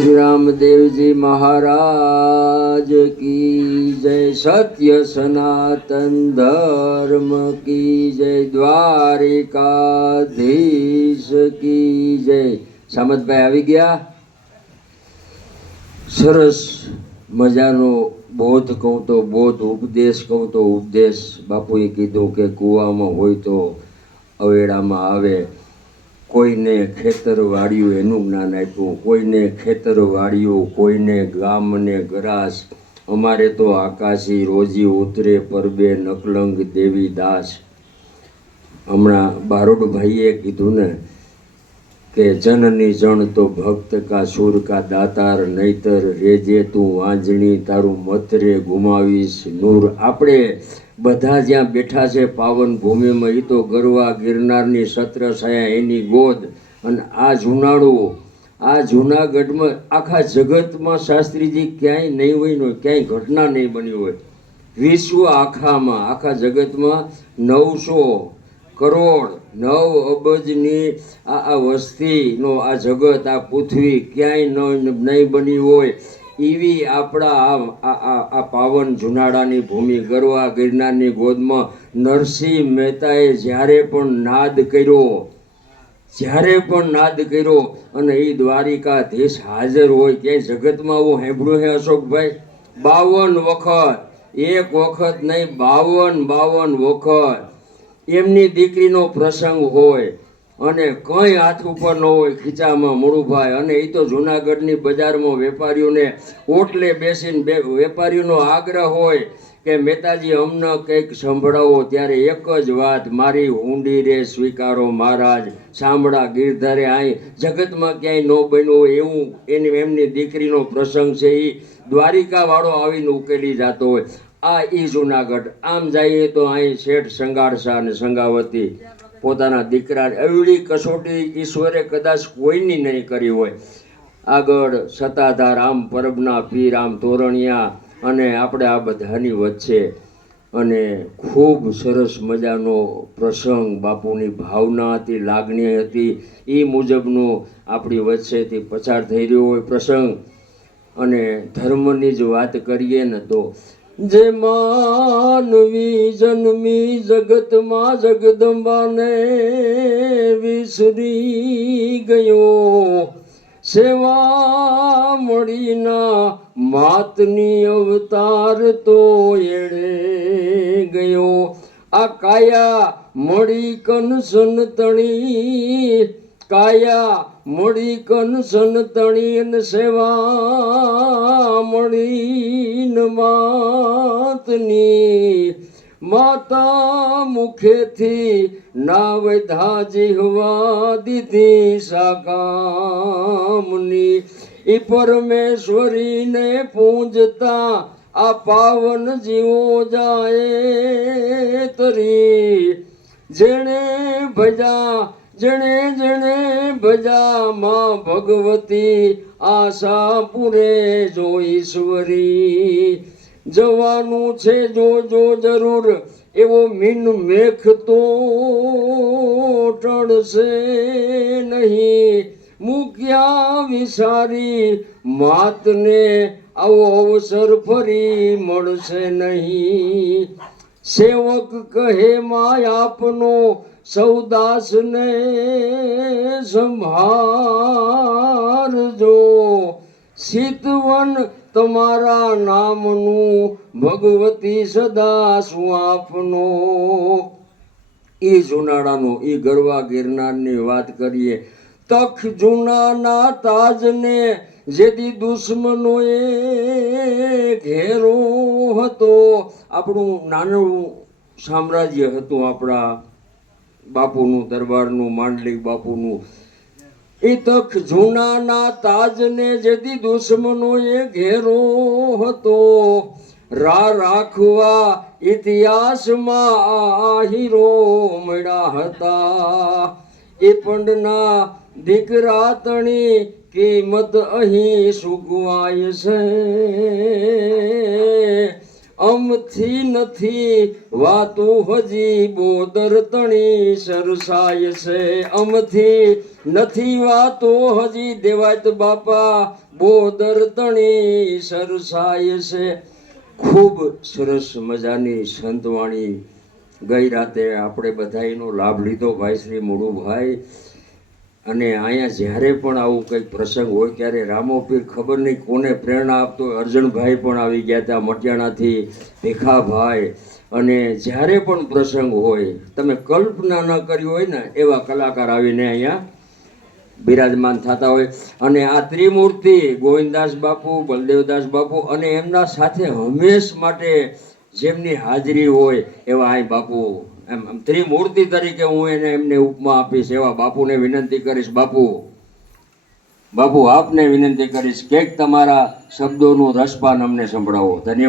श्री रामदेव जी महाराज की जय। सत्य सनातन धर्म की जय। द्वारिकाधीश की जय। સામતભાઈ આવી ગયા. સરસ મજાનો બોધ કહું તો બોધ, ઉપદેશ કહું તો ઉપદેશ. બાપુએ કીધું કે કૂવામાં હોય તો અવેડામાં આવે. કોઈને ખેતર વાળ્યું એનું જ્ઞાન આપ્યું, કોઈને ખેતર વાળ્યું, કોઈને ગામને ગરાસ. અમારે તો આકાશી રોજી ઉતરે પરબે નકલંગ દેવી દાસ. હમણાં બારોડભાઈએ કીધું ને કે જનની જણ તો ભક્ત કા સુર કા દાતાર, નહીતર રેજે તું વાંજણી તારું મતરે ગુમાવીશ નૂર. આપણે બધા જ્યાં બેઠા છે પાવન ભૂમિમાં, એ તો ગરવા ગિરનારની છત્ર છાયા એની ગોદ. અને આ જુનાળું, આ જૂનાગઢમાં આખા જગતમાં શાસ્ત્રીજી ક્યાંય નહીં હોય ને, ક્યાંય ઘટના નહીં બની હોય. વિશ્વ આખામાં, આખા જગતમાં 900 કરોડ 9 અબજની આ વસ્તીનો આ જગત, આ પૃથ્વી ક્યાંય નહીં બની હોય એવી આપણા આ પાવન જુનાળાની ભૂમિ ગરવા ગિરનારની ગોદમાં નરસિંહ મહેતાએ જ્યારે પણ નાદ કર્યો અને એ દ્વારિકાધીશ હાજર હોય. ક્યાંય જગતમાં આવું સાંભળ્યું હે અશોકભાઈ? 52 વખત, એક વખત નહીં 52 વખત એમની દીકરીનો પ્રસંગ હોય અને કંઈ હાથ ઉપર ન હોય ખીચામાં મુળુભાઈ. અને એ તો જૂનાગઢની બજારમાં વેપારીઓને ઓટલે બેસીને વેપારીઓનો આગ્રહ હોય કે મહેતાજી અમને કંઈક સંભળાવો. ત્યારે એક જ વાત, મારી હુંડી રે સ્વીકારો મહારાજ, સાંભળા ગીરધારે. અહીં જગતમાં ક્યાંય ન બન્યું હોય એવું એમની દીકરીનો પ્રસંગ છે. એ દ્વારિકાવાળો આવીને ઉકેલી જતો હોય. આ ઈ જુનાગઢ. આમ જઈએ તો અહીં શેઠ સંગાડસા અને સંગાવતી પોતાના દીકરા, એવડી કસોટી ઈશ્વરે કદાચ કોઈની નહીં કરી હોય. આગળ સત્તાધાર, આમ પરબના પીર, આમ તોરણિયા, અને આપણે આ બધાની વચ્ચે. અને ખૂબ સરસ મજાનો પ્રસંગ, બાપુની ભાવના હતી, લાગણી હતી, એ મુજબનો આપણી વચ્ચેથી પસાર થઈ રહ્યો હોય પ્રસંગ. અને ધર્મની જ વાત કરીએ ને તો જે માનવી જન્મી જગતમાં જગદંબાને વિસરી ગયો, સેવા મળીના માતની અવતાર તો એળે ગયો. આ કાયા મળી કંસન તણી, કાયા મળી કંસન તણી, અને સેવા મળી માતની. માતા મુખેથી ના વધા જીહવા દીધી સાકામની. એ પરમેશ્વરીને પૂજતા આ પાવન જીવો જાય તરી. જેણે ભજા માં ભગવતી, આશા પૂરે જો ઈશ્વરી. જવાનું છે જો જરૂર, એવો મીન મેઘ તો ટળશે નહીં. મૂક્યા વિસારી માતને આવો અવસર ફરી મળશે નહીં. સેવક કહે માય આપનો સૌદાસને સંભાળજો. શીતવન તમારા નામનું ભગવતી સદા શું આપનો. એ જુનાળાનો, એ ગરવા ગિરનારની વાત કરીએ. તખ જૂનાના તાજને જેથી દુશ્મનોએ ઘેરો હતો. આપણું નાનું સામ્રાજ્ય હતું, આપણા બાપુનું દરબારનું, માંડલિક બાપુનું. એ તખ જૂનાના તાજને જેથી દુશ્મનોએ ઘેરો હતો. રાખવા ઇતિહાસમાં આ હીરો મળ્યા હતા. એ પંડના દીકરા તણી કિંમત અહીં સુગવાય છે. અમથી નથી વાતું હજી બોદર તણી સરસાય છે. અમથી નથી વાતો હજી દેવાયત બાપા બોદર તણી સરસાય છે. ખૂબ સરસ મજાની સંતવાણી ગઈ રાતે આપણે બધાયનો લાભ લીધો ભાઈ શ્રી મોડુભાઈ. અને અહીંયા જ્યારે પણ આવું કંઈક પ્રસંગ હોય ત્યારે રામોપીર ખબર નહીં કોને પ્રેરણા આપતો હોય. અર્જણભાઈ પણ આવી ગયા હતા મટિયાણાથી, ભીખાભાઈ. અને જ્યારે પણ પ્રસંગ હોય તમે કલ્પના ન કરી હોય ને એવા કલાકાર આવીને અહીંયા બિરાજમાન થતા હોય. અને આ ત્રિમૂર્તિ ગોવિંદદાસ બાપુ, બલદેવદાસ બાપુ અને એમના સાથે હંમેશ માટે જેમની હાજરી હોય એવા અહીં બાપુ એમ ત્રિમૂર્તિ તરીકે હું એમને ઉપમા આપીશ એવા બાપુને વિનંતી કરીશ. બાપુ આપને વિનંતી કરીશ કે તમારા શબ્દોનું રસપાન અમને સંભળાવો. ધન્યવાદ.